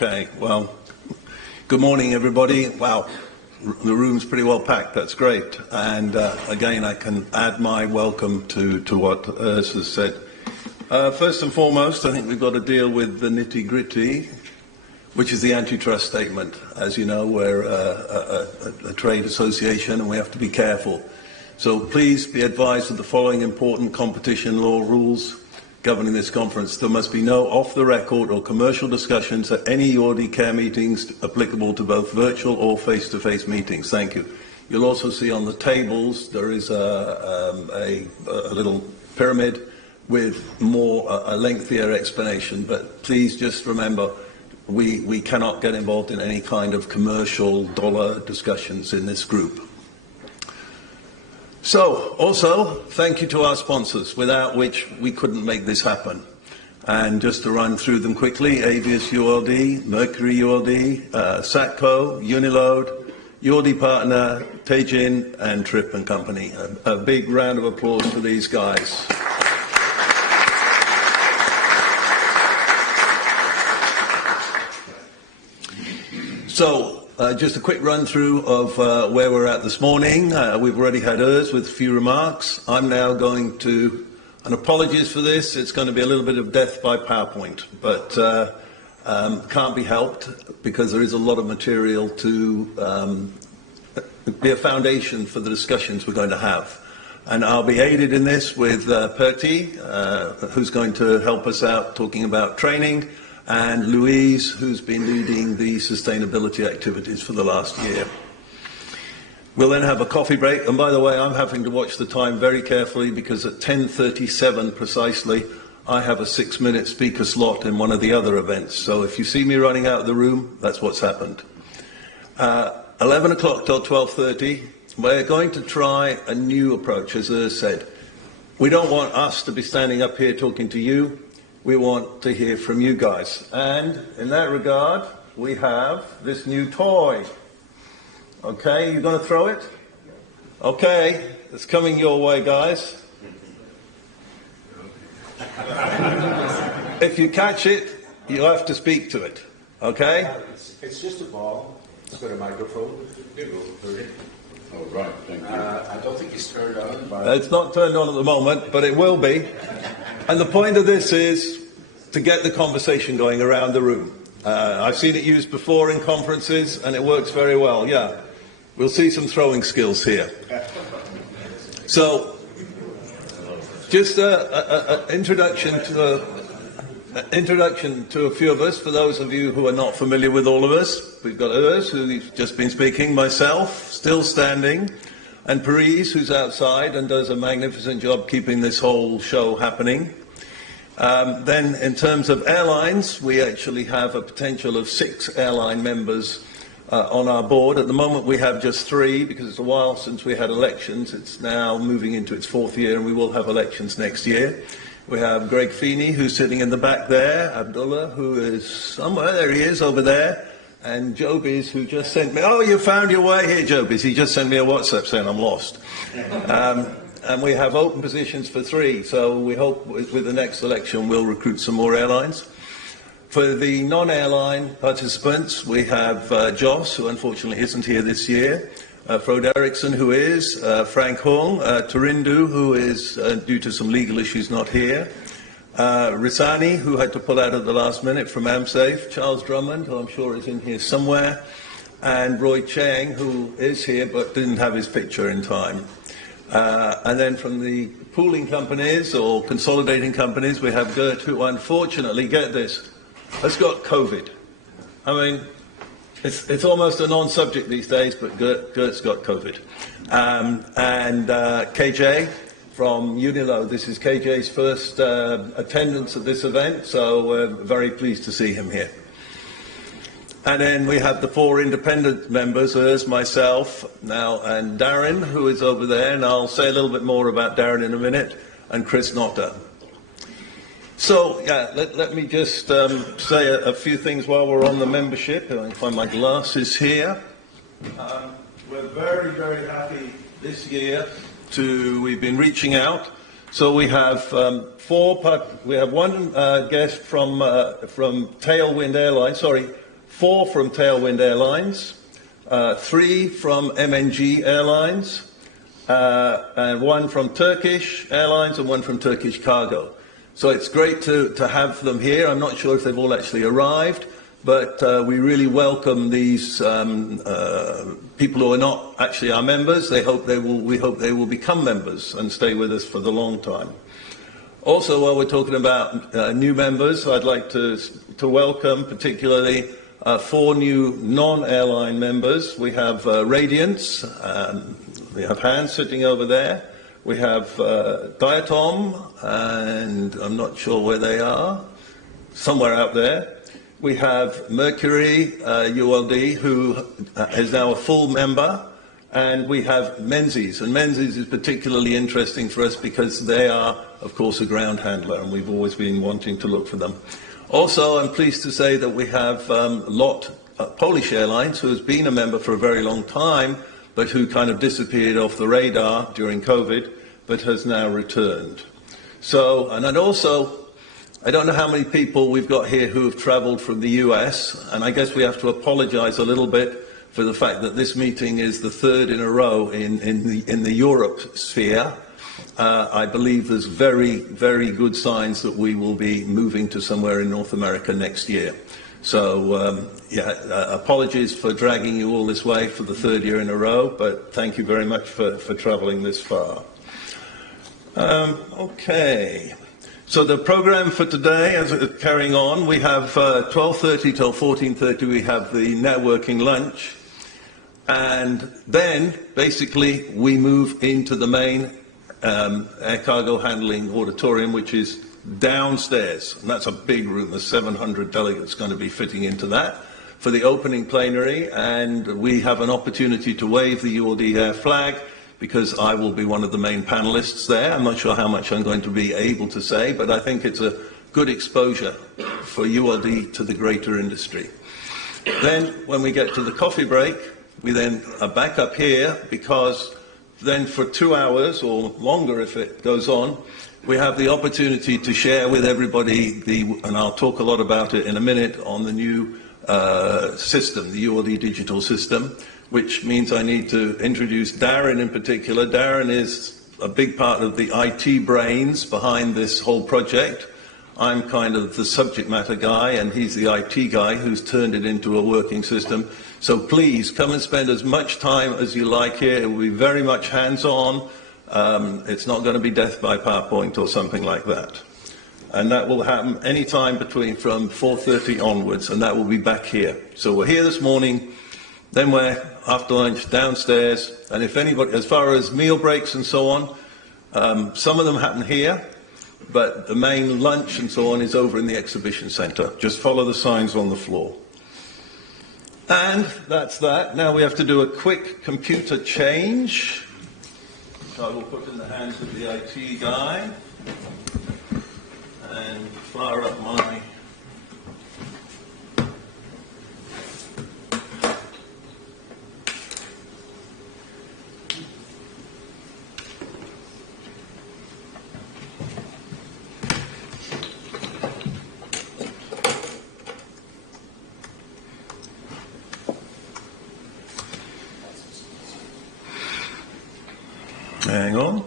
Okay, well, good morning, everybody. Wow, the room's pretty well packed. That's great. And again, I can add my welcome to what Urs has said. First and foremost, I think we've got to deal with the nitty-gritty, which is the antitrust statement. As you know, we're a trade association and we have to be careful. So please be advised of the following important competition law rules governing this conference. There must be no off-the-record or commercial discussions at any ULD care meetings applicable to both virtual or face-to-face meetings. Thank you. You'll also see on the tables there is a little pyramid with a lengthier explanation, but please just remember we cannot get involved in any kind of commercial dollar discussions in this group. So, also, thank you to our sponsors, without which we couldn't make this happen. And just to run through them quickly, Avius ULD, Mercury ULD, Satco, Uniload, ULD Partner, Teijin, and Trip & Company. A big round of applause for these guys. So, just a quick run through of where we're at this morning. We've already had Urs with a few remarks. I'm now going to, and apologies for this, it's going to be a little bit of death by PowerPoint, but can't be helped because there is a lot of material to be a foundation for the discussions we're going to have. And I'll be aided in this with Perti, who's going to help us out talking about training, and Louise, who's been leading the sustainability activities for the last year. We'll then have a coffee break, and by the way, I'm having to watch the time very carefully because at 10:37 precisely, I have a 6-minute speaker slot in one of the other events. So if you see me running out of the room, that's what's happened. 11 o'clock till 12:30, we're going to try a new approach, as Urs said. We don't want us to be standing up here talking to you. We want to hear from you guys. And in that regard, we have this new toy. Okay, you going to throw it? Okay, it's coming your way, guys. If you catch it, you have to speak to it. Okay? It's just a ball. It's got a microphone. Oh, right, thank you. I don't think it's turned on. But It's not turned on at the moment, but it will be. And the point of this is to get the conversation going around the room. I've seen it used before in conferences, and it works very well. Yeah, we'll see some throwing skills here. So, just an introduction to a few of us. For those of you who are not familiar with all of us, we've got Urs, who's just been speaking, myself, still standing, and Paris, who's outside and does a magnificent job keeping this whole show happening. Then, in terms of airlines, we actually have a potential of 6 airline members on our board. At the moment, we have just 3 because it's a while since we had elections. It's now moving into its 4th year, and we will have elections next year. We have Greg Feeney, who's sitting in the back there, Abdullah, who is somewhere, there he is, over there, and Jobies, who just sent me, oh, you found your way here, Jobies. He just sent me a WhatsApp saying I'm lost. And we have open positions for 3, so we hope with the next election we'll recruit some more airlines. For the non-airline participants, we have Joss, who unfortunately isn't here this year, Frode Eriksson, who is, Frank Hung, Turindu, who is, due to some legal issues, not here, Risani, who had to pull out at the last minute from AmSafe, Charles Drummond, who I'm sure is in here somewhere, and Roy Chang, who is here but didn't have his picture in time. And then from the pooling companies or consolidating companies, we have Gert, who unfortunately, get this, has got COVID. I mean, it's almost a non-subject these days, but Gert's got COVID. And KJ from Uniload. This is KJ's first attendance at this event, so we're very pleased to see him here. And then we have the 4 independent members, Urs, myself, now, and Darren, who is over there, and I'll say a little bit more about Darren in a minute, and Chris Notter. So, yeah, let me just say a few things while we're on the membership. I can find my glasses here. We're very, very happy this year we've been reaching out. So we have we have one guest from Tailwind Airlines, sorry, 4 from Tailwind Airlines, 3 from MNG Airlines, and 1 from Turkish Airlines and 1 from Turkish Cargo. So it's great to have them here. I'm not sure if they've all actually arrived, but we really welcome these people who are not actually our members. We hope they will become members and stay with us for the long time. Also, while we're talking about new members, I'd like to welcome particularly 4 new non-airline members. We have Radiance, we have Hans sitting over there. We have Diatom, and I'm not sure where they are, somewhere out there. We have Mercury ULD, who is now a full member, and we have Menzies. And Menzies is particularly interesting for us because they are, of course, a ground handler, and we've always been wanting to look for them. Also, I'm pleased to say that we have LOT Polish Airlines, who has been a member for a very long time, but who kind of disappeared off the radar during COVID, but has now returned. So, and I don't know how many people we've got here who have travelled from the US, and I guess we have to apologise a little bit for the fact that this meeting is the 3rd in a row in the Europe sphere. I believe there's very, very good signs that we will be moving to somewhere in North America next year. So, apologies for dragging you all this way for the 3rd year in a row, but thank you very much for travelling this far. Okay. So the program for today, as carrying on, we have 12:30 till 14:30. We have the networking lunch, and then basically we move into the main air cargo handling auditorium, which is downstairs, and that's a big room. There's 700 delegates going to be fitting into that for the opening plenary, and we have an opportunity to wave the ULD Air flag, because I will be one of the main panelists there. I'm not sure how much I'm going to be able to say, but I think it's a good exposure for ULD to the greater industry. Then, when we get to the coffee break, we then are back up here, because then for 2 hours, or longer if it goes on, we have the opportunity to share with everybody, and I'll talk a lot about it in a minute, on the new system, the ULD digital system, which means I need to introduce Darren in particular. Darren is a big part of the IT brains behind this whole project. I'm kind of the subject matter guy, and he's the IT guy who's turned it into a working system. So please come and spend as much time as you like here. It will be very much hands-on. It's not going to be death by PowerPoint or something like that. And that will happen any time from 4:30 onwards, and that will be back here. So we're here this morning. Then we're, after lunch, downstairs, and if anybody, as far as meal breaks and so on, some of them happen here, but the main lunch and so on is over in the exhibition centre. Just follow the signs on the floor. And that's that. Now we have to do a quick computer change, which I will put in the hands of the IT guy, and fire up my hang on.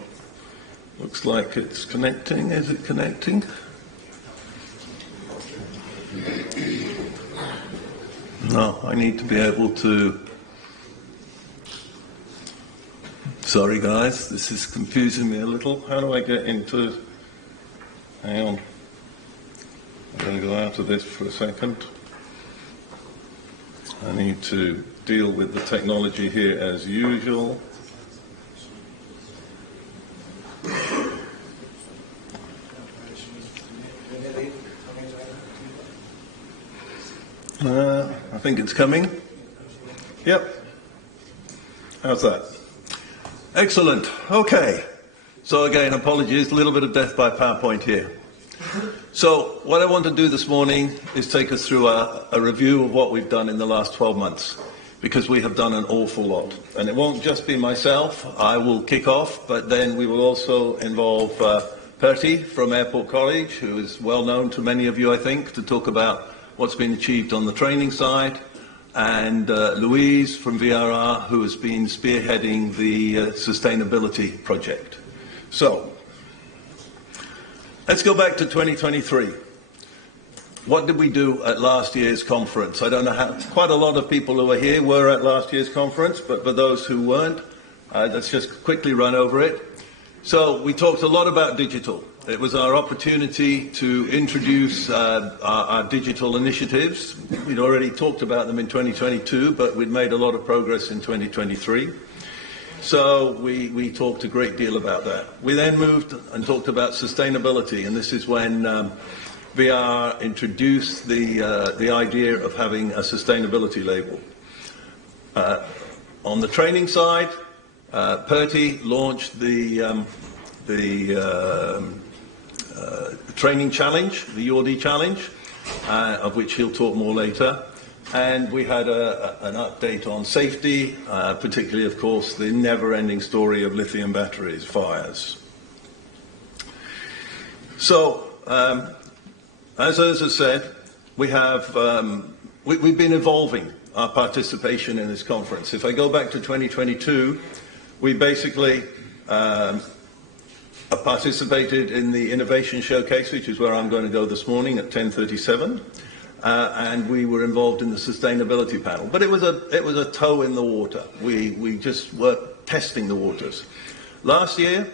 Looks like it's connecting. Is it connecting? No, I need to be able to... Sorry guys, this is confusing me a little. How do I get into... Hang on. I'm going to go out of this for a second. I need to deal with the technology here as usual. I think it's coming. Yep. How's that? Excellent. Okay. So again, apologies, a little bit of death by PowerPoint here. So what I want to do this morning is take us through a review of what we've done in the last 12 months, because we have done an awful lot. And it won't just be myself. I will kick off, but then we will also involve Pertti from Airport College, who is well known to many of you, I think, to talk about what's been achieved on the training side, and Louise from VRR, who has been spearheading the sustainability project. So, let's go back to 2023. What did we do at last year's conference? I don't know how, quite a lot of people who were here were at last year's conference, but for those who weren't, let's just quickly run over it. So we talked a lot about digital. It was our opportunity to introduce our digital initiatives. We'd already talked about them in 2022, but we'd made a lot of progress in 2023. So we talked a great deal about that. We then moved and talked about sustainability, and this is when VR introduced the idea of having a sustainability label. On the training side, Perty launched the training challenge, the ULD challenge, of which he'll talk more later. And we had an update on safety, particularly, of course, the never-ending story of lithium batteries, fires. So, as Urza said, we've been evolving our participation in this conference. If I go back to 2022, we basically participated in the Innovation Showcase, which is where I'm going to go this morning at 10:37, and we were involved in the sustainability panel. But it was a toe in the water. We just were testing the waters. Last year,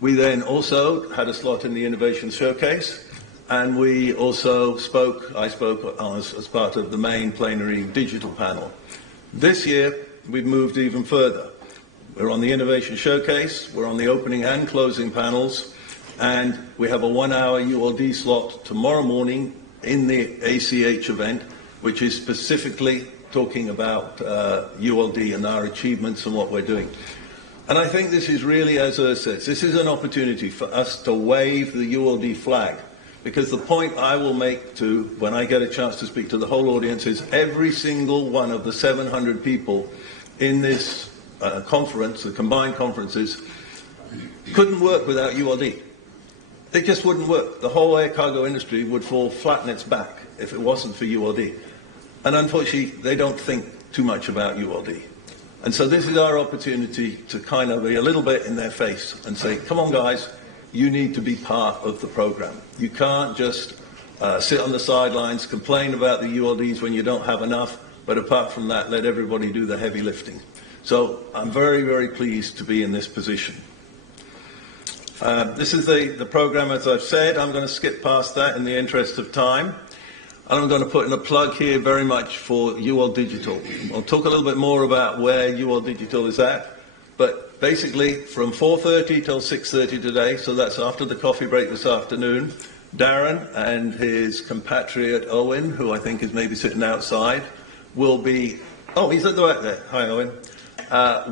we then also had a slot in the Innovation Showcase, and we also I spoke as part of the main plenary digital panel. This year, we've moved even further. We're on the Innovation Showcase, we're on the opening and closing panels, and we have a 1-hour ULD slot tomorrow morning in the ACH event, which is specifically talking about ULD and our achievements and what we're doing. And I think this is really, as Urs says, this is an opportunity for us to wave the ULD flag. Because the point I will make when I get a chance to speak to the whole audience is every single one of the 700 people in this conference, the combined conferences, couldn't work without ULD. It just wouldn't work. The whole air cargo industry would fall flat on its back if it wasn't for ULD. And unfortunately, they don't think too much about ULD. And so this is our opportunity to kind of be a little bit in their face and say, come on guys, you need to be part of the program. You can't just sit on the sidelines, complain about the ULDs when you don't have enough, but apart from that, let everybody do the heavy lifting. So I'm very, very pleased to be in this position. This is the program, as I've said. I'm going to skip past that in the interest of time. And I'm going to put in a plug here very much for UL Digital. I'll talk a little bit more about where UL Digital is at. But basically, from 4:30 till 6:30 today, so that's after the coffee break this afternoon, Darren and his compatriot Owen, who I think is maybe sitting outside, will be, oh, he's at the back there. Hi, Owen.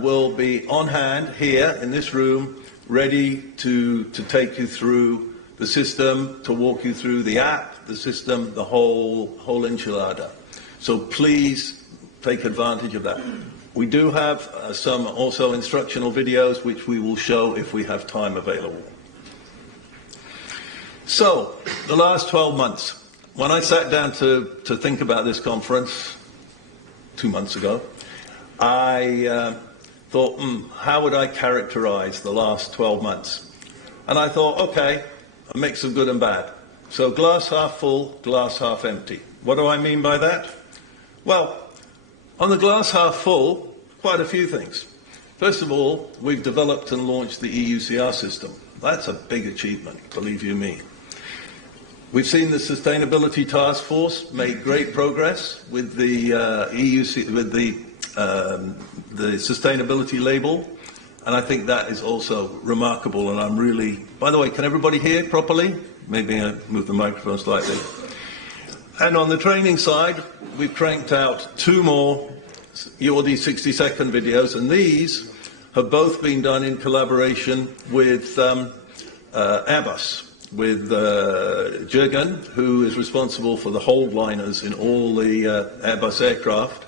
Will be on hand here in this room, ready to take you through the system, to walk you through the app, the system, the whole enchilada. So please take advantage of that. We do have some also instructional videos which we will show if we have time available. So, the last 12 months. When I sat down to think about this conference 2 months ago, I thought, how would I characterize the last 12 months? And I thought, okay, a mix of good and bad. So glass half full, glass half empty. What do I mean by that? Well, on the glass half full, quite a few things. First of all, we've developed and launched the EUCR system. That's a big achievement, believe you me. We've seen the Sustainability Task Force make great progress with the the sustainability label, and I think that is also remarkable. And I'm really, by the way, can everybody hear properly? Maybe I move the microphone slightly. And on the training side, we've cranked out 2 more ULD 60-second videos, and these have both been done in collaboration with Airbus, with Jürgen, who is responsible for the hold liners in all the Airbus aircraft,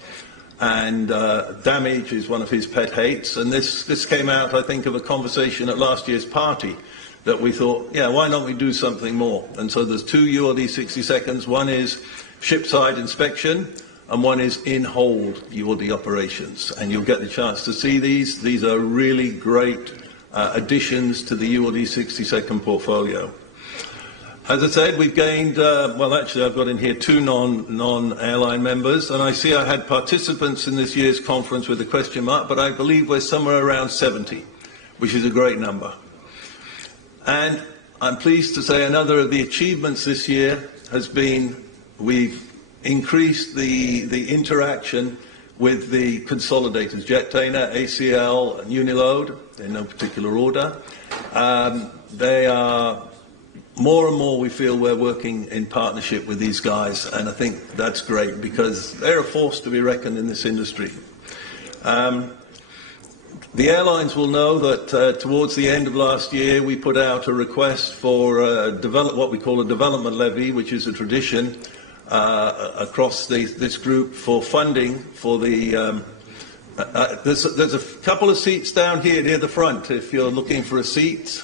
and damage is one of his pet hates. And this came out, I think, of a conversation at last year's party that we thought, yeah, why don't we do something more? And so there's 2 ULD 60 seconds. One is shipside inspection, and one is in-hold ULD operations. And you'll get the chance to see these. These are really great additions to the ULD 60-second portfolio. As I said, we've gained, well, actually, I've got in here two non-airline members, and I see I had participants in this year's conference with a question mark, but I believe we're somewhere around 70, which is a great number. And I'm pleased to say another of the achievements this year has been we've increased the interaction with the consolidators, Jetdata, ACL, and Uniload, in no particular order. They are more and more, we feel we're working in partnership with these guys, and I think that's great because they're a force to be reckoned in this industry. The airlines will know that towards the end of last year, we put out a request for what we call a development levy, which is a tradition across this group for funding for the. There's a couple of seats down here near the front. If you're looking for a seat,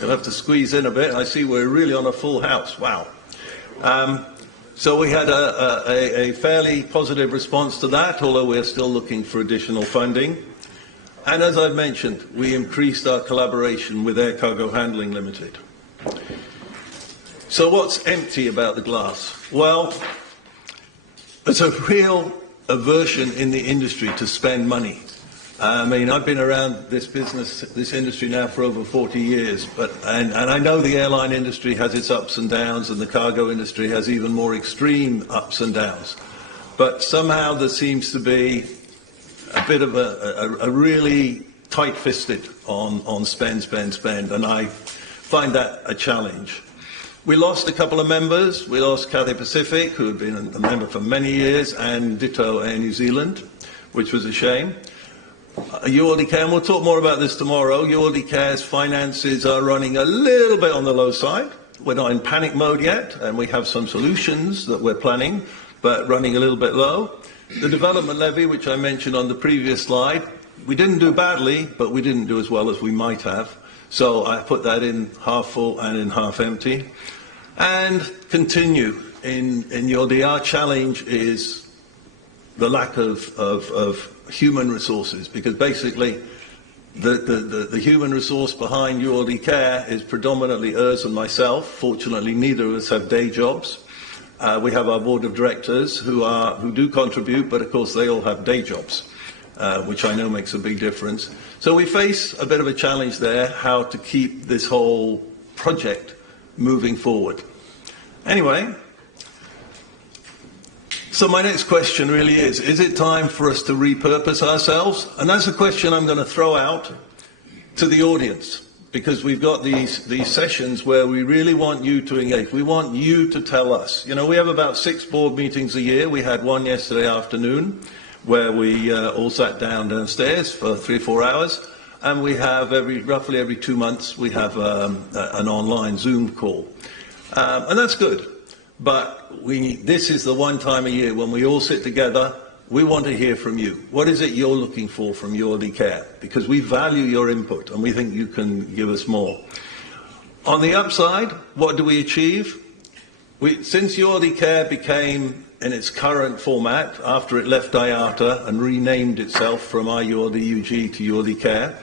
you'll have to squeeze in a bit. I see we're really on a full house. Wow. So we had a fairly positive response to that, although we're still looking for additional funding. And as I've mentioned, we increased our collaboration with Air Cargo Handling Limited. So what's empty about the glass? Well, there's a real aversion in the industry to spend money. I mean, I've been around this industry now for over 40 years, and I know the airline industry has its ups and downs, and the cargo industry has even more extreme ups and downs. But somehow there seems to be a bit of a really tight-fisted on spend, and I find that a challenge. We lost a couple of members. We lost Cathay Pacific, who had been a member for many years, and ditto Air New Zealand, which was a shame. ULD Care, and we'll talk more about this tomorrow, ULD Care's finances are running a little bit on the low side. We're not in panic mode yet, and we have some solutions that we're planning, but running a little bit low. The development levy, which I mentioned on the previous slide, we didn't do badly, but we didn't do as well as we might have. So I put that in half full and in half empty. And continue in ULD. Our challenge is the lack of human resources, because basically the human resource behind ULD Care is predominantly Urs and myself. Fortunately, neither of us have day jobs. We have our board of directors who do contribute, but of course they all have day jobs, which I know makes a big difference. So we face a bit of a challenge there, how to keep this whole project moving forward. Anyway, so my next question really is it time for us to repurpose ourselves? And that's a question I'm going to throw out to the audience, because we've got these sessions where we really want you to engage. We want you to tell us. You know, we have about 6 board meetings a year. We had one yesterday afternoon where we all sat downstairs for 3 or 4 hours. And we have roughly every 2 months, we have an online Zoom call. And that's good. But this is the one time a year when we all sit together. We want to hear from you. What is it you're looking for from ULD Care? Because we value your input and we think you can give us more. On the upside, what do we achieve? Since ULD Care became in its current format, after it left IATA and renamed itself from IULD UG to ULD Care,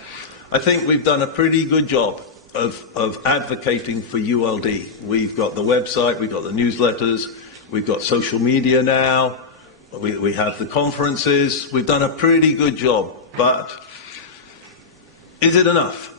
I think we've done a pretty good job of advocating for ULD. We've got the website, we've got the newsletters, we've got social media now, we have the conferences. We've done a pretty good job, but is it enough?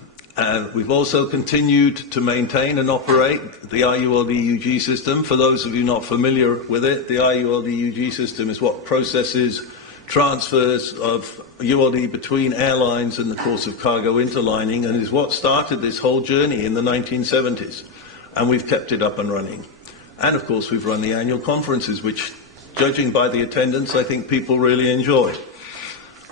We've also continued to maintain and operate the IULD UG system. For those of you not familiar with it, the IULD UG system is what processes transfers of ULD between airlines in the course of cargo interlining, and is what started this whole journey in the 1970s. And we've kept it up and running. And of course, we've run the annual conferences, which, judging by the attendance, I think people really enjoy.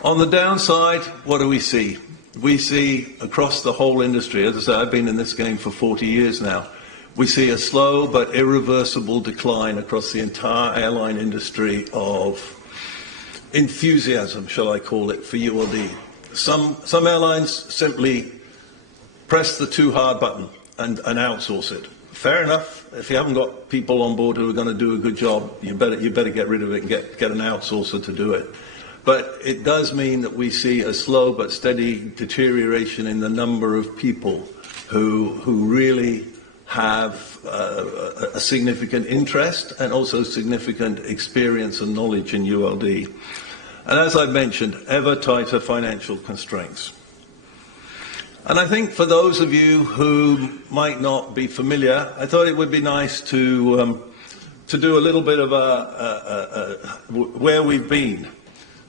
On the downside, what do we see? We see across the whole industry, as I say, I've been in this game for 40 years now, we see a slow but irreversible decline across the entire airline industry of enthusiasm, shall I call it, for ULD. Some airlines simply press the too hard button and outsource it. fair enough. If you haven't got people on board who are going to do a good job, you better get rid of it and get an outsourcer to do it. But it does mean that we see a slow but steady deterioration in the number of people who really have a significant interest and also significant experience and knowledge in ULD. And as I've mentioned, ever tighter financial constraints. And I think for those of you who might not be familiar, I thought it would be nice to do a little bit of where we've been.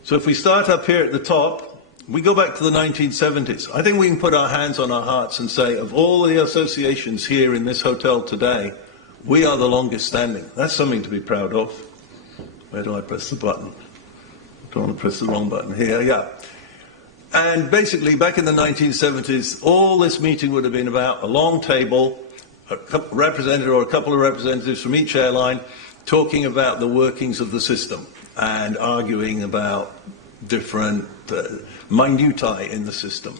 So if we start up here at the top, we go back to the 1970s. I think we can put our hands on our hearts and say, of all the associations here in this hotel today, we are the longest standing. That's something to be proud of. Where do I press the button? Don't want to press the wrong button. Here, yeah. And basically, back in the 1970s, all this meeting would have been about a long table, a representative or a couple of representatives from each airline talking about the workings of the system and arguing about different minutiae in the system.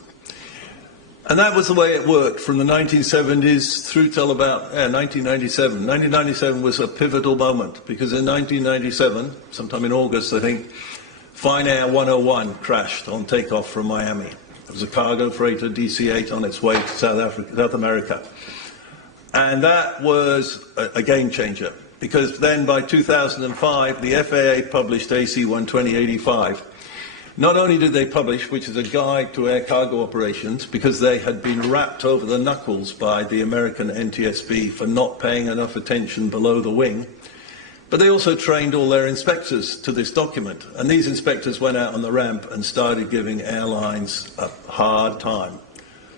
And that was the way it worked from the 1970s through till about 1997. 1997 was a pivotal moment because in 1997, sometime in August, I think, Fine Air 101 crashed on takeoff from Miami. It was a cargo freighter DC-8 on its way to South America. And that was a game changer because then by 2005, the FAA published AC 12085. Not only did they publish, which is a guide to air cargo operations, because they had been rapped over the knuckles by the American NTSB for not paying enough attention below the wing, but they also trained all their inspectors to this document. And these inspectors went out on the ramp and started giving airlines a hard time.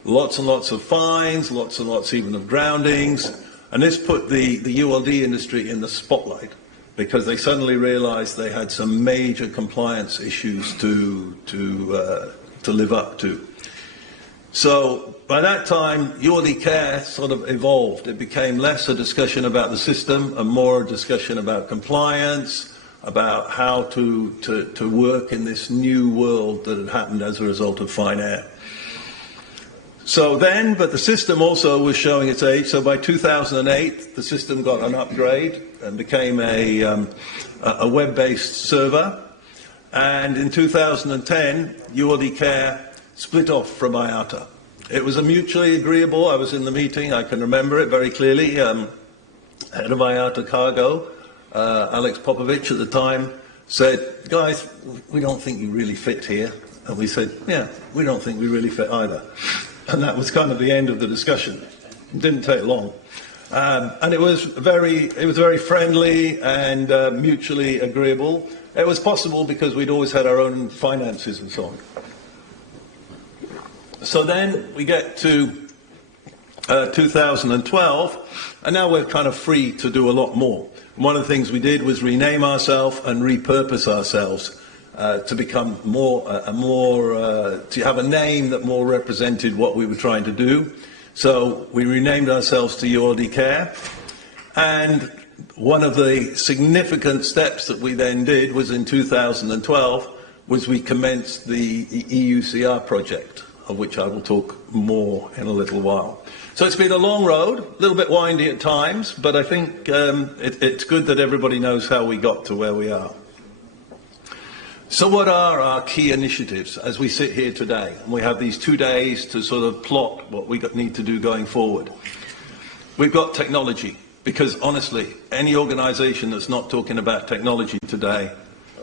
Lots and lots of fines, lots and lots even of groundings. And this put the ULD industry in the spotlight because they suddenly realized they had some major compliance issues to live up to. So by that time, ULD Care sort of evolved. It became less a discussion about the system and more a discussion about compliance, about how to work in this new world that had happened as a result of Fine Air. So then, but the system also was showing its age. So by 2008, the system got an upgrade and became a web-based server. And in 2010, ULD Care split off from IATA. It was a mutually agreeable. I was in the meeting. I can remember it very clearly. Head of IATA Cargo, Alex Popovich at the time, said, "Guys, we don't think you really fit here." And we said, "Yeah, we don't think we really fit either." And that was kind of the end of the discussion. It didn't take long. And it was very friendly and mutually agreeable. It was possible because we'd always had our own finances and so on. So then we get to 2012, and now we're kind of free to do a lot more. One of the things we did was rename ourselves and repurpose ourselves to become to have a name that more represented what we were trying to do. So we renamed ourselves to ULD Care. And one of the significant steps that we then did was in 2012 was we commenced the EUCR project, of which I will talk more in a little while. So it's been a long road, a little bit windy at times, but I think it's good that everybody knows how we got to where we are. So what are our key initiatives as we sit here today? We have these 2 days to sort of plot what we need to do going forward. We've got technology, because honestly, any organization that's not talking about technology today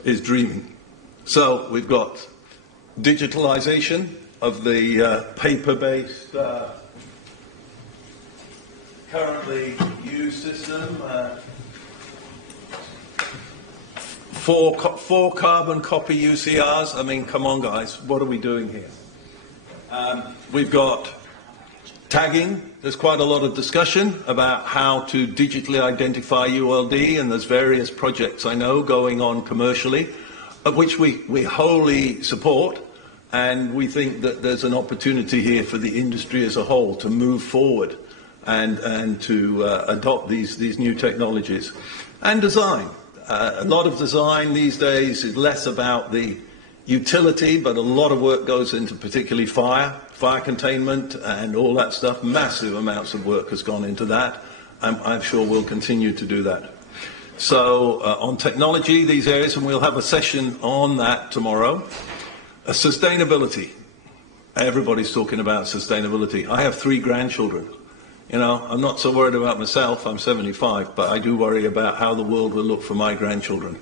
is dreaming. So we've got digitalization of the paper-based currently used system. Four carbon copy UCRs. I mean, come on, guys, what are we doing here? We've got tagging. There's quite a lot of discussion about how to digitally identify ULD, and there's various projects I know going on commercially, of which we wholly support, and we think that there's an opportunity here for the industry as a whole to move forward and to adopt these new technologies. And design. A lot of design these days is less about the utility, but a lot of work goes into particularly fire containment and all that stuff. Massive amounts of work has gone into that. I'm sure we'll continue to do that. So on technology, these areas, and we'll have a session on that tomorrow. Sustainability. Everybody's talking about sustainability. I have 3 grandchildren. You know, I'm not so worried about myself, I'm 75, but I do worry about how the world will look for my grandchildren.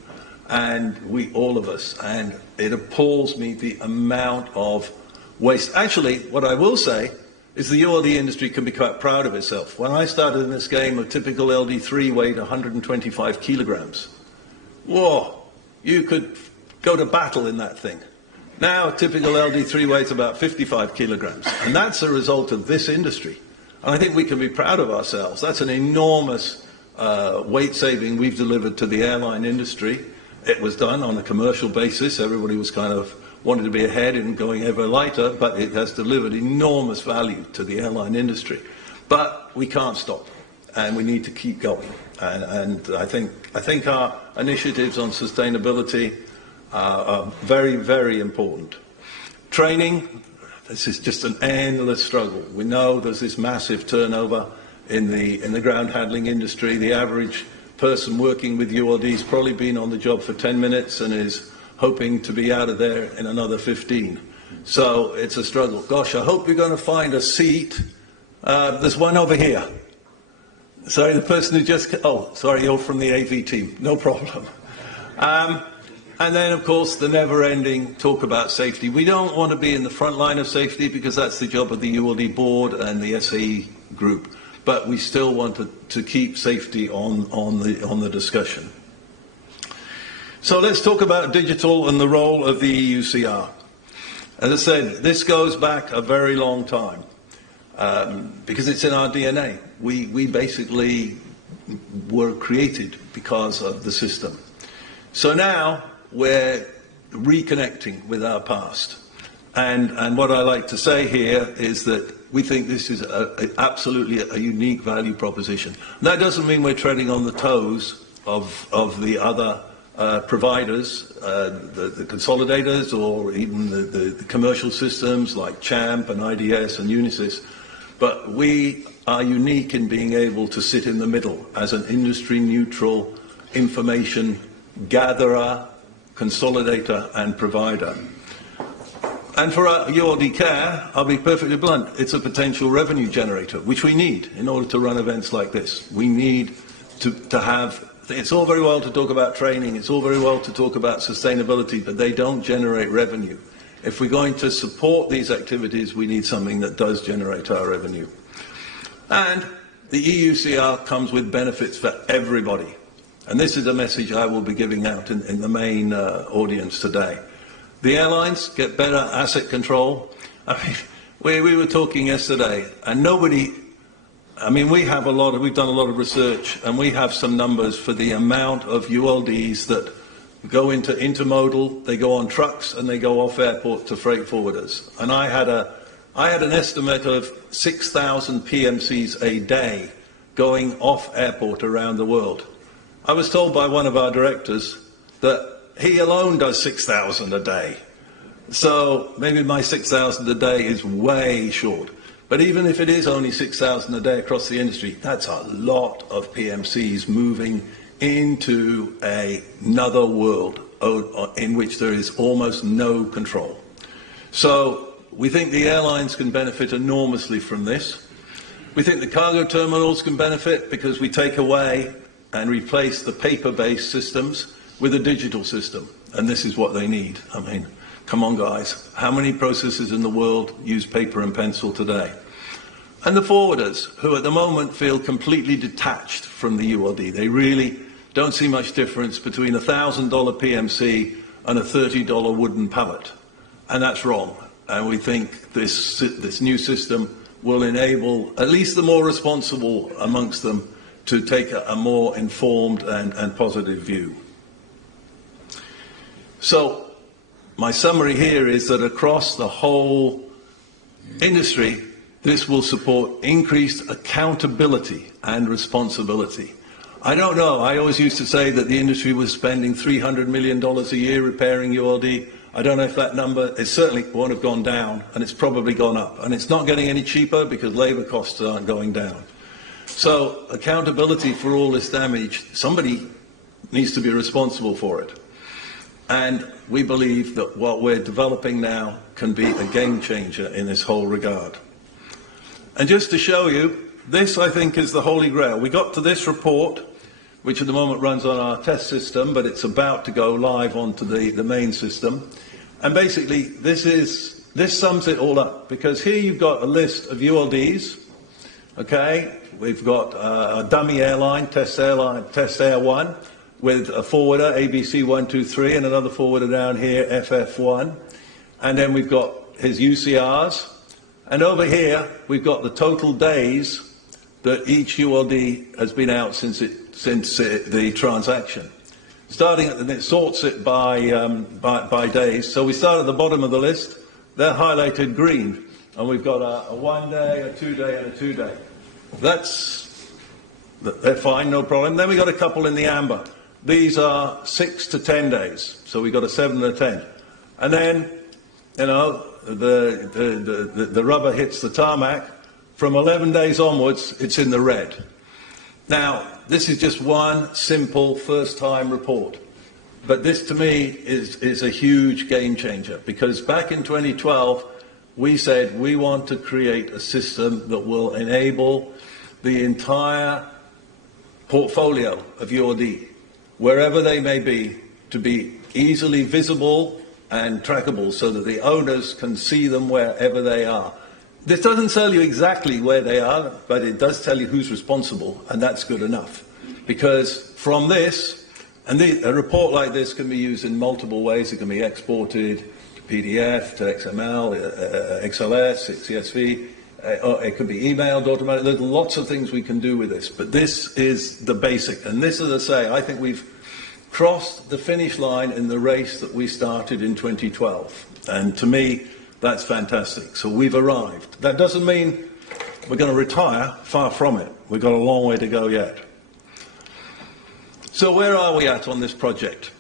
And all of us, and it appalls me the amount of waste. Actually, what I will say is the ULD industry can be quite proud of itself. When I started in this game, a typical LD3 weighed 125 kilograms. Whoa, you could go to battle in that thing. Now, a typical LD3 weighs about 55 kilograms, and that's a result of this industry. And I think we can be proud of ourselves. That's an enormous weight saving we've delivered to the airline industry. It was done on a commercial basis. Everybody was kind of wanted to be ahead and going ever lighter, but it has delivered enormous value to the airline industry. But we can't stop, and we need to keep going. And I think our initiatives on sustainability are very, very important. Training, this is just an endless struggle. We know there's this massive turnover in the ground handling industry. The average person working with ULD's probably been on the job for 10 minutes and is hoping to be out of there in another 15. So it's a struggle. Gosh, I hope you're going to find a seat. There's one over here. Sorry, the person who just, oh, sorry, you're from the AV team. No problem. And then, of course, the never-ending talk about safety. We don't want to be in the front line of safety because that's the job of the ULD board and the SAE group. But we still want to keep safety on the discussion. So let's talk about digital and the role of the EUCR. As I said, this goes back a very long time because it's in our DNA. We basically were created because of the system. So now we're reconnecting with our past. And what I like to say here is that we think this is absolutely a unique value proposition. And that doesn't mean we're treading on the toes of the other providers, the consolidators, or even the commercial systems like CHAMP and IDS and Unisys. But we are unique in being able to sit in the middle as an industry-neutral information gatherer, consolidator, and provider. And for our ULD Care, I'll be perfectly blunt, it's a potential revenue generator, which we need in order to run events like this. We need to have, it's all very well to talk about training, it's all very well to talk about sustainability, but they don't generate revenue. If we're going to support these activities, we need something that does generate our revenue. And the EUCR comes with benefits for everybody. And this is a message I will be giving out in the main audience today. The airlines get better asset control. I mean, we were talking yesterday, and nobody, I mean, we've done a lot of research, and we have some numbers for the amount of ULDs that go into intermodal, they go on trucks, and they go off airport to freight forwarders. And I had an estimate of 6,000 PMCs a day going off airport around the world. I was told by one of our directors that he alone does 6,000 a day. So maybe my 6,000 a day is way short. But even if it is only 6,000 a day across the industry, that's a lot of PMCs moving into another world in which there is almost no control. So we think the airlines can benefit enormously from this. We think the cargo terminals can benefit because we take away and replace the paper-based systems with a digital system. And this is what they need. I mean, come on, guys. How many processors in the world use paper and pencil today? And the forwarders, who at the moment feel completely detached from the ULD. They really don't see much difference between a $1,000 PMC and a $30 wooden pallet. And that's wrong. And we think this new system will enable at least the more responsible amongst them to take a more informed and positive view. So my summary here is that across the whole industry, this will support increased accountability and responsibility. I don't know. I always used to say that the industry was spending $300 million a year repairing ULD. I don't know if that number, it certainly won't have gone down, and it's probably gone up. And it's not getting any cheaper because labor costs aren't going down. So accountability for all this damage, somebody needs to be responsible for it. And we believe that what we're developing now can be a game changer in this whole regard. And just to show you, this I think is the Holy Grail. We got to this report, which at the moment runs on our test system, but it's about to go live onto the main system. And basically, this sums it all up, because here you've got a list of ULDs, okay? We've got a dummy airline, Test Air 1, with a forwarder, ABC 123, and another forwarder down here, FF1. And then we've got his UCRs. And over here, we've got the total days that each ULD has been out since the transaction. Starting at, and it sorts it by days. So we start at the bottom of the list. They're highlighted green. And we've got a 1 day, a 2 day, and a 2 day. They're fine, no problem. Then we've got a couple in the amber. These are 6 to 10 days. So we've got a 7 and a 10. And then, you know, the rubber hits the tarmac. From 11 days onwards, it's in the red. Now, this is just one simple first-time report. But this, to me, is a huge game changer, because back in 2012, we said we want to create a system that will enable the entire portfolio of ULD, wherever they may be, to be easily visible and trackable so that the owners can see them wherever they are. This doesn't tell you exactly where they are, but it does tell you who's responsible, and that's good enough. Because from this, and a report like this can be used in multiple ways. It can be exported to PDF, to XML, XLS, CSV. It can be emailed automatically. There's lots of things we can do with this, but this is the basic. And this, as I say, I think we've crossed the finish line in the race that we started in 2012. And to me, that's fantastic. So we've arrived. That doesn't mean we're going to retire. Far from it. We've got a long way to go yet. So where are we at on this project?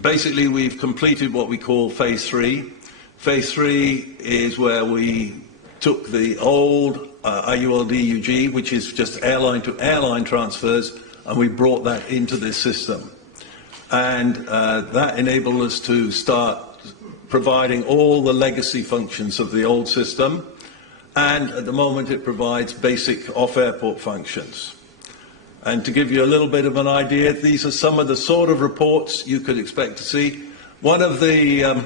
Basically, we've completed what we call phase 3. Phase 3 is where we took the old IULD UG, which is just airline-to-airline transfers, and we brought that into this system. And that enabled us to start providing all the legacy functions of the old system. And at the moment, it provides basic off-airport functions. And to give you a little bit of an idea, these are some of the sort of reports you could expect to see. One of the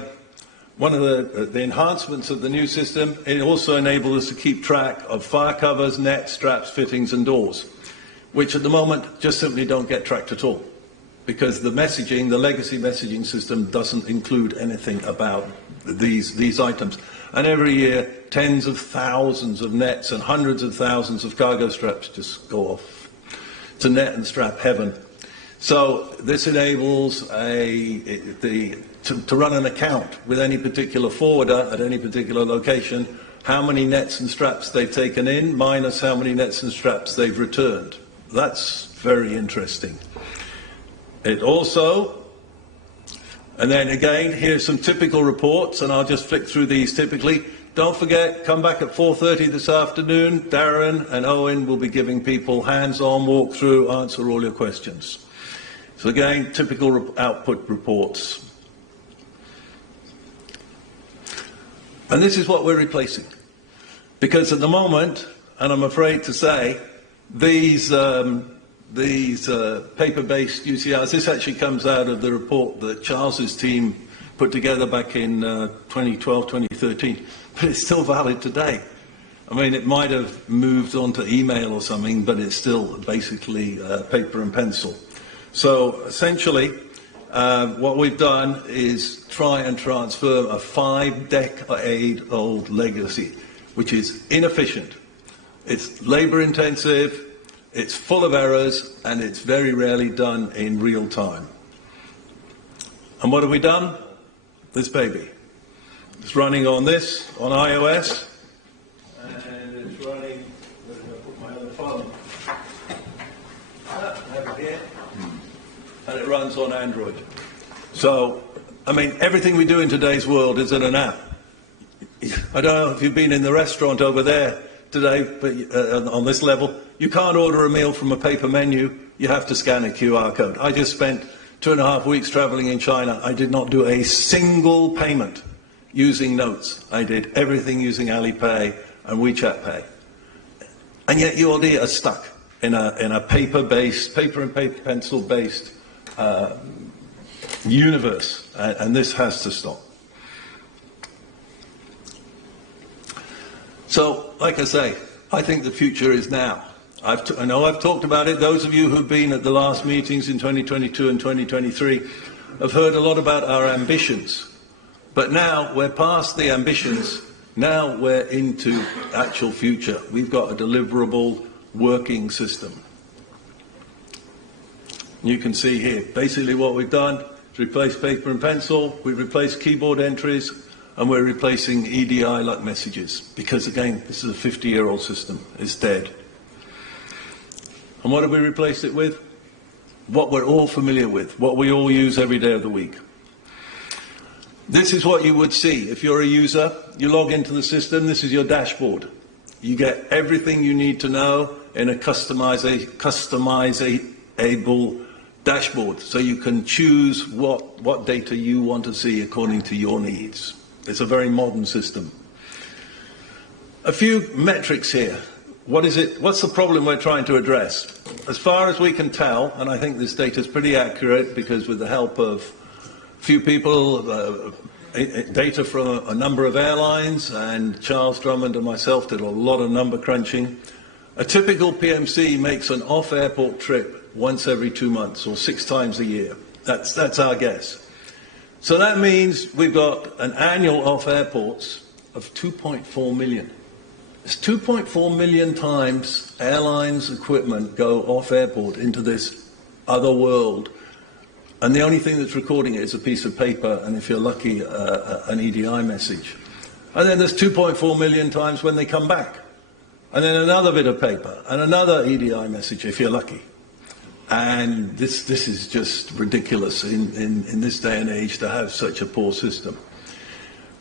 enhancements of the new system, it also enabled us to keep track of fire covers, nets, straps, fittings, and doors, which at the moment just simply don't get tracked at all, because the messaging, the legacy messaging system, doesn't include anything about these items. And every year, tens of thousands of nets and hundreds of thousands of cargo straps just go off to net and strap heaven. So this enables to run an account with any particular forwarder at any particular location, how many nets and straps they've taken in minus how many nets and straps they've returned. That's very interesting. It also, and then again, here's some typical reports, and I'll just flick through these typically. Don't forget, come back at 4:30 this afternoon. Darren and Owen will be giving people hands-on walkthrough, answer all your questions. So again, typical output reports. And this is what we're replacing. Because at the moment, and I'm afraid to say, these paper-based UCRs, this actually comes out of the report that Charles's team put together back in 2012, 2013, but it's still valid today. I mean, it might have moved on to email or something, but it's still basically paper and pencil. So essentially, what we've done is try and transfer a 5-decade-old legacy, which is inefficient. It's labor-intensive, it's full of errors, and it's very rarely done in real time. And what have we done? This baby. It's running on this, on iOS, and it's running, where did I put my other phone? I have it here. And it runs on Android. So, I mean, everything we do in today's world is in an app. I don't know if you've been in the restaurant over there today, but on this level, you can't order a meal from a paper menu, you have to scan a QR code. I just spent 2.5 weeks traveling in China. I did not do a single payment using notes. I did everything using Alipay and WeChat Pay. And yet ULD are stuck in a paper and paper pencil-based universe, and this has to stop. So, like I say, I think the future is now. I know I've talked about it. Those of you who've been at the last meetings in 2022 and 2023 have heard a lot about our ambitions. But now we're past the ambitions. Now we're into actual future. We've got a deliverable working system. You can see here, basically what we've done is replace paper and pencil, we've replaced keyboard entries, and we're replacing EDI-like messages. Because again, this is a 50-year-old system. It's dead. And what have we replaced it with? What we're all familiar with, what we all use every day of the week. This is what you would see. If you're a user, you log into the system, this is your dashboard. You get everything you need to know in a customizable dashboard, so you can choose what data you want to see according to your needs. It's a very modern system. A few metrics here. What's the problem we're trying to address? As far as we can tell, and I think this data is pretty accurate because with the help of a few people, data from a number of airlines, and Charles Drummond and myself did a lot of number crunching. A typical PMC makes an off-airport trip once every 2 months or 6 times a year. That's our guess. So that means we've got an annual off-airports of 2.4 million. It's 2.4 million times airlines equipment go off-airport into this other world. And the only thing that's recording it is a piece of paper, and if you're lucky, an EDI message. And then there's 2.4 million times when they come back. And then another bit of paper, and another EDI message, if you're lucky. And this is just ridiculous in this day and age to have such a poor system.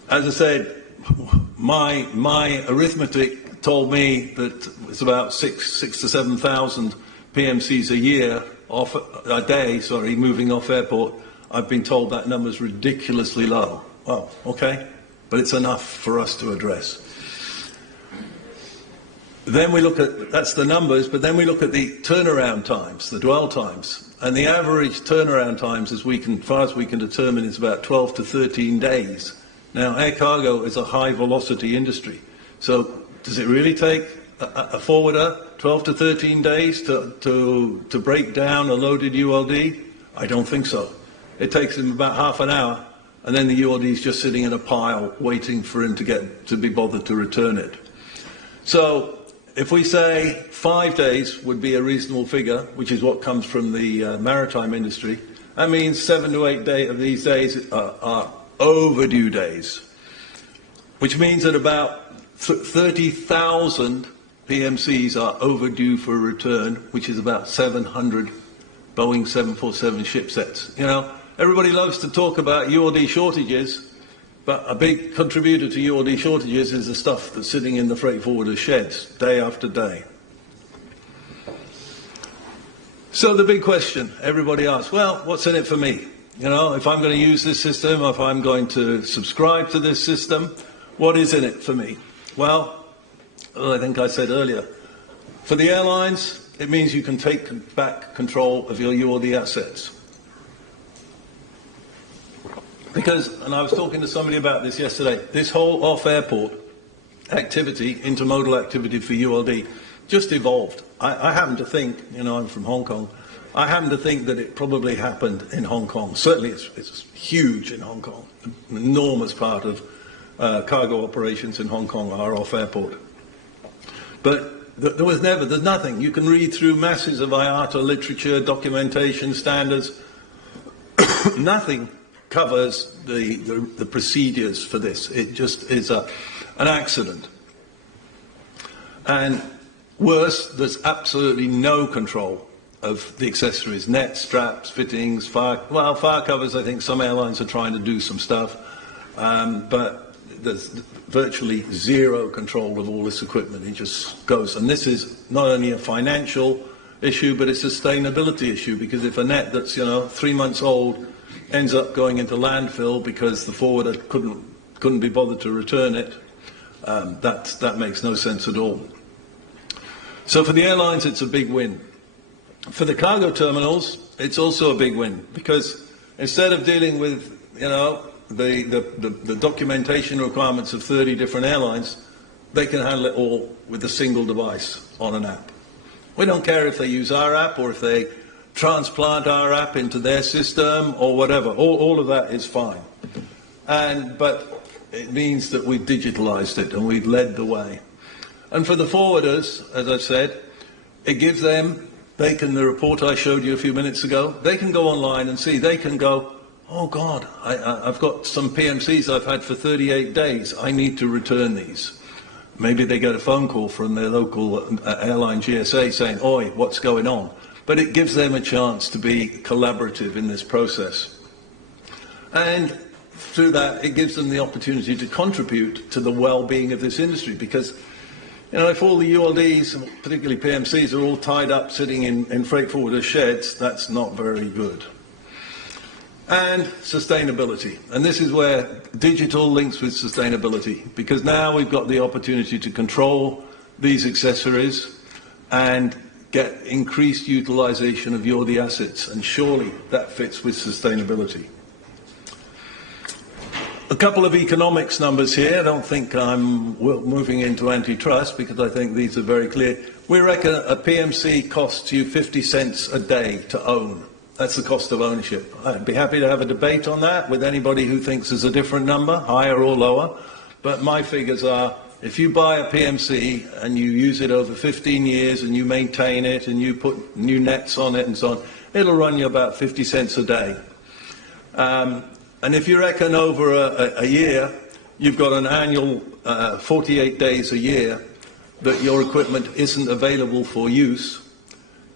As I said, my arithmetic told me that it's about 6,000 to 7,000 PMCs a day, moving off airport. I've been told that number is ridiculously low. Well, okay, but it's enough for us to address. Then we look at, that's the numbers, but then we look at the turnaround times, the dwell times. And the average turnaround times, as far as we can determine, is about 12 to 13 days. Now, air cargo is a high velocity industry. So does it really take a forwarder 12 to 13 days to break down a loaded ULD? I don't think so. It takes him about half an hour, and then the ULD is just sitting in a pile waiting for him to be bothered to return it. So if we say 5 days would be a reasonable figure, which is what comes from the maritime industry, that means 7 to 8 of these days are overdue days, which means that about 30,000 PMCs are overdue for a return, which is about 700 Boeing 747 ship sets. You know, everybody loves to talk about ULD shortages, but a big contributor to ULD shortages is the stuff that's sitting in the freight forwarder sheds day after day. So the big question everybody asks, well, what's in it for me? You know, if I'm going to use this system, if I'm going to subscribe to this system, what is in it for me? Well, I think I said earlier, for the airlines, it means you can take back control of your ULD assets. Because, and I was talking to somebody about this yesterday, this whole off-airport activity, intermodal activity for ULD, just evolved. I happen to think, you know, I'm from Hong Kong, I happen to think that it probably happened in Hong Kong. Certainly it's huge in Hong Kong. An enormous part of cargo operations in Hong Kong are off-airport. But there's nothing. You can read through masses of IATA literature, documentation, standards. Nothing covers the procedures for this. It just is an accident. And worse, there's absolutely no control of the accessories, nets, straps, fittings, fire covers. I think some airlines are trying to do some stuff, but there's virtually zero control of all this equipment. It just goes. And this is not only a financial issue, but it's a sustainability issue, because if a net that's 3 months old ends up going into landfill because the forwarder couldn't be bothered to return it, that makes no sense at all. So for the airlines, it's a big win. For the cargo terminals, it's also a big win, because instead of dealing with the documentation requirements of 30 different airlines, they can handle it all with a single device on an app. We don't care if they use our app or if they transplant our app into their system or whatever. All of that is fine. But it means that we've digitalized it and we've led the way. And for the forwarders, as I said, it gives them, the report I showed you a few minutes ago, they can go online and see, they can go, oh God, I've got some PMCs I've had for 38 days. I need to return these. Maybe they get a phone call from their local airline GSA saying, oi, what's going on? But it gives them a chance to be collaborative in this process. And through that, it gives them the opportunity to contribute to the well-being of this industry, because if all the ULDs, particularly PMCs, are all tied up sitting in freight forwarder sheds, that's not very good. And sustainability. And this is where digital links with sustainability, because now we've got the opportunity to control these accessories and get increased utilization of ULD assets, and surely that fits with sustainability. A couple of economics numbers here. I don't think I'm moving into antitrust, because I think these are very clear. We reckon a PMC costs you 50 cents a day to own. That's the cost of ownership. I'd be happy to have a debate on that with anybody who thinks there's a different number, higher or lower. But my figures are, if you buy a PMC and you use it over 15 years and you maintain it and you put new nets on it and so on, it'll run you about 50 cents a day. And if you reckon over a year, you've got an annual 48 days a year that your equipment isn't available for use,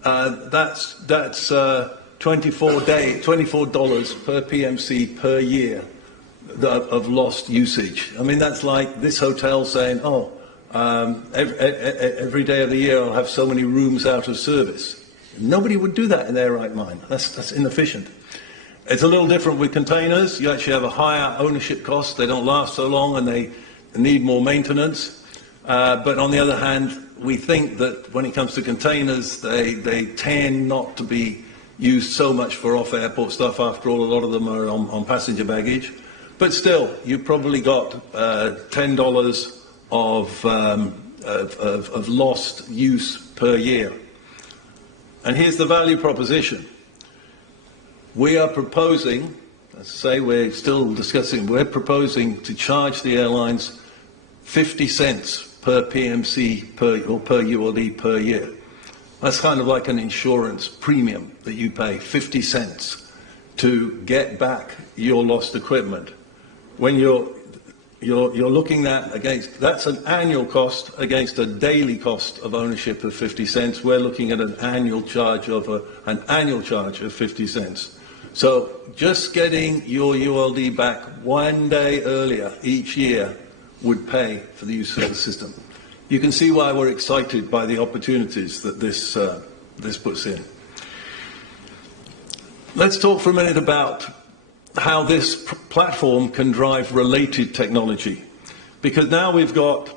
that's $24 per PMC per year of lost usage. I mean, that's like this hotel saying, every day of the year I'll have so many rooms out of service. Nobody would do that in their right mind. That's inefficient. It's a little different with containers. You actually have a higher ownership cost. They don't last so long and they need more maintenance. But on the other hand, we think that when it comes to containers, they tend not to be used so much for off-airport stuff. After all, a lot of them are on passenger baggage. But still, you've probably got $10 of lost use per year. And here's the value proposition. We are proposing, let's say we're still discussing, we're proposing to charge the airlines 50 cents per PMC per ULD per year. That's kind of like an insurance premium that you pay, 50 cents to get back your lost equipment. When you're looking at against, that's an annual cost against a daily cost of ownership of 50 cents. We're looking at an annual charge of 50 cents. So just getting your ULD back one day earlier each year would pay for the use of the system. You can see why we're excited by the opportunities that this puts in. Let's talk for a minute about how this platform can drive related technology, because now we've got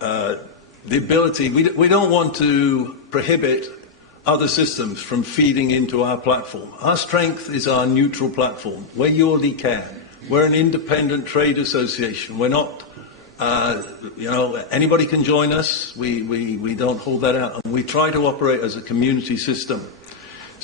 the ability. We don't want to prohibit other systems from feeding into our platform. Our strength is our neutral platform. We're ULD can. We're an independent trade association. We're not. Anybody can join us. We don't hold that out. And we try to operate as a community system.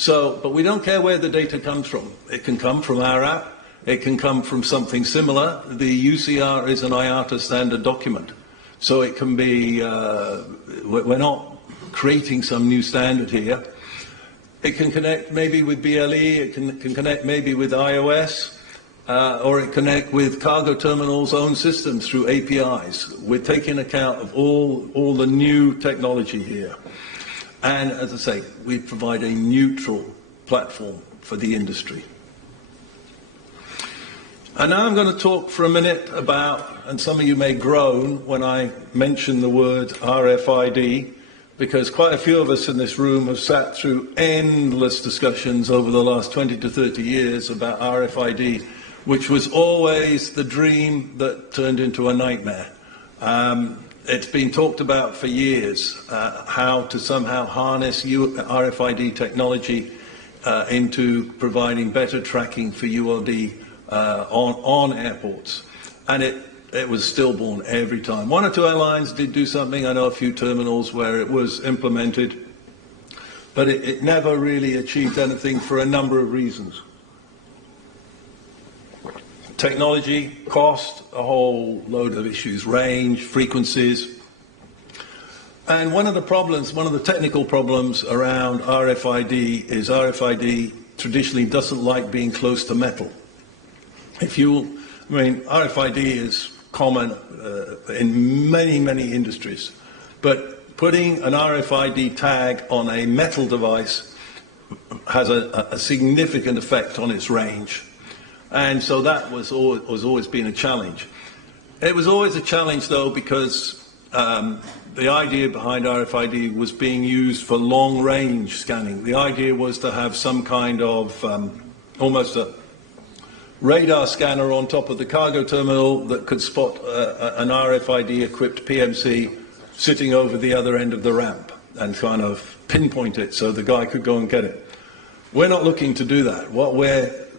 But we don't care where the data comes from. It can come from our app. It can come from something similar. The UCR is an IATA standard document. So it can be, we're not creating some new standard here. It can connect maybe with BLE. It can connect maybe with iOS. Or it connect with cargo terminals' own systems through APIs. We're taking account of all the new technology here. And as I say, we provide a neutral platform for the industry. And now I'm going to talk for a minute about, and some of you may groan when I mention the word RFID, because quite a few of us in this room have sat through endless discussions over the last 20 to 30 years about RFID, which was always the dream that turned into a nightmare. It's been talked about for years, how to somehow harness RFID technology into providing better tracking for ULD on airports. And it was stillborn every time. One or two airlines did do something. I know a few terminals where it was implemented, but it never really achieved anything for a number of reasons. Technology, cost, a whole load of issues, range, frequencies. And one of the technical problems around RFID is RFID traditionally doesn't like being close to metal. RFID is common in many, many industries, but putting an RFID tag on a metal device has a significant effect on its range. And so that was always been a challenge. It was always a challenge, though, because the idea behind RFID was being used for long-range scanning. The idea was to have some kind of almost a radar scanner on top of the cargo terminal that could spot an RFID-equipped PMC sitting over the other end of the ramp and kind of pinpoint it so the guy could go and get it. We're not looking to do that. What we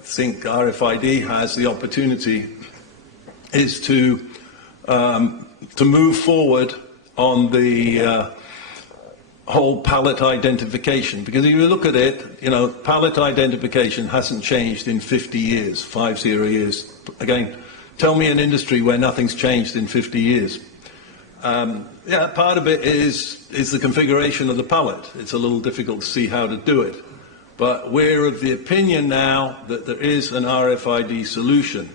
think RFID has the opportunity is to move forward on the whole pallet identification, because if you look at it, pallet identification hasn't changed in 50 years, 50 years. Again, tell me an industry where nothing's changed in 50 years. Part of it is the configuration of the pallet. It's a little difficult to see how to do it. But we're of the opinion now that there is an RFID solution.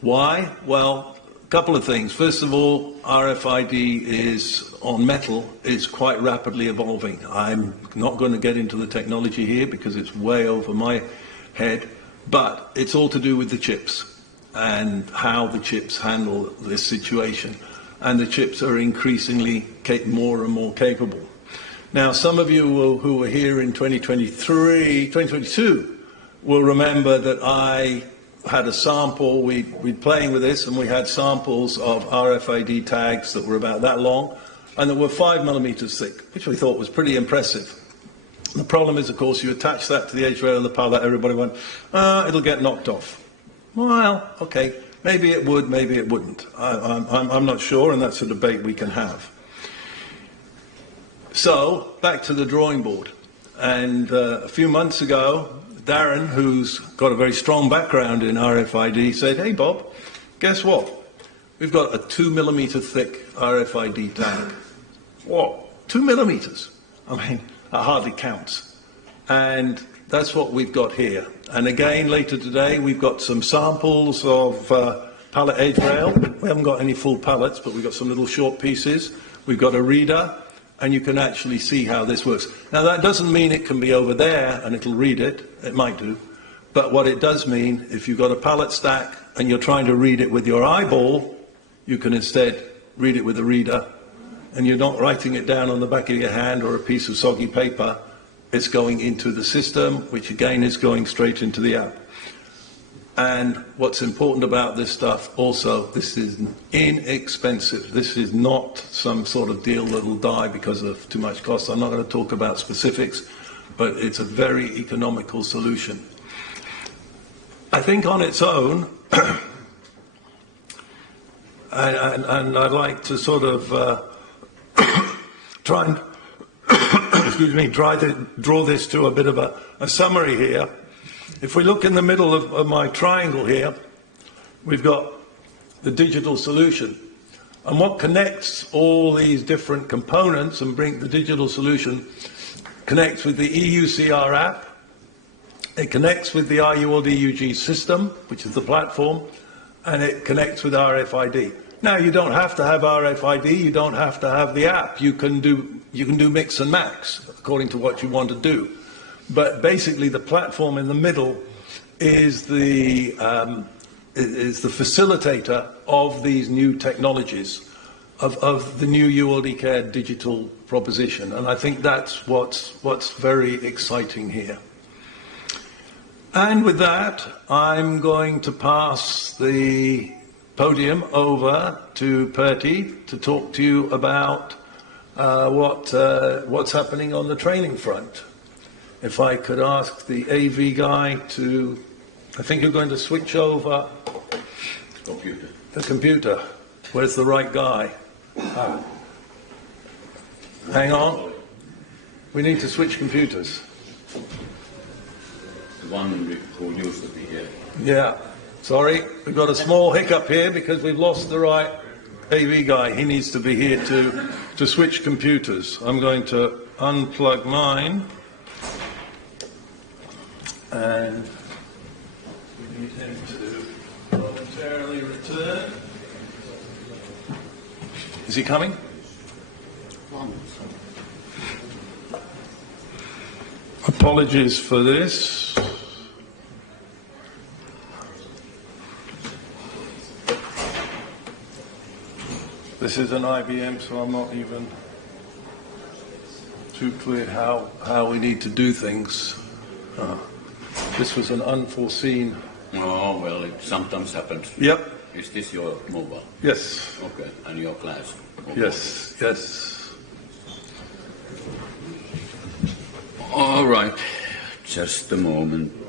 Why? Well, a couple of things. First of all, RFID is on metal is quite rapidly evolving. I'm not going to get into the technology here because it's way over my head, but it's all to do with the chips and how the chips handle this situation. And the chips are increasingly more and more capable. Now, some of you who were here in 2022 will remember that I had a sample. We'd playing with this, and we had samples of RFID tags that were about that long and that were 5 millimeters thick, which we thought was pretty impressive. The problem is, of course, you attach that to the edge rail of the pallet, everybody went, it'll get knocked off. Well, okay, maybe it would, maybe it wouldn't. I'm not sure, and that's a debate we can have. So, back to the drawing board. And a few months ago, Darren, who's got a very strong background in RFID, said, hey, Bob, guess what? We've got a 2 millimeter thick RFID tag. What? 2 millimeters? I mean, that hardly counts. And that's what we've got here. And again, later today, we've got some samples of pallet edge rail. We haven't got any full pallets, but we've got some little short pieces. We've got a reader. And you can actually see how this works. Now, that doesn't mean it can be over there and it'll read it. It might do. But what it does mean, if you've got a pallet stack and you're trying to read it with your eyeball, you can instead read it with a reader. And you're not writing it down on the back of your hand or a piece of soggy paper. It's going into the system, which again is going straight into the app. And what's important about this stuff also, this is inexpensive. This is not some sort of deal that will die because of too much cost. I'm not going to talk about specifics, but it's a very economical solution. I think on its own, and I'd like to sort of try and draw this to a bit of a summary here. If we look in the middle of my triangle here, we've got the digital solution. And what connects all these different components and bring the digital solution connects with the EUCR app. It connects with the RULD-UG system, which is the platform, and it connects with RFID. Now, you don't have to have RFID, you don't have to have the app. You can do mix and match according to what you want to do. But basically, the platform in the middle is the is the facilitator of these new technologies, of the new ULD Care digital proposition. And I think that's what's very exciting here. And with that, I'm going to pass the podium over to Pertti to talk to you about what's happening on the training front. If I could ask the AV guy to, I think you're going to switch over Computer. the computer. Where's the right guy? Oh. Hang on. We need to switch computers. The one who used to be here. Yeah. Sorry, we've got a small hiccup here because we've lost the right AV guy. He needs to be here to switch computers. I'm going to unplug mine. And we need him to momentarily return. Is he coming? Apologies for this. This is an IBM, so I'm not even too clear how we need to do things. This was an unforeseen. Oh, well, it sometimes happens. Yep. Is this your mobile? Yes. Okay, and your class? Yes. Yes. All right, just a moment.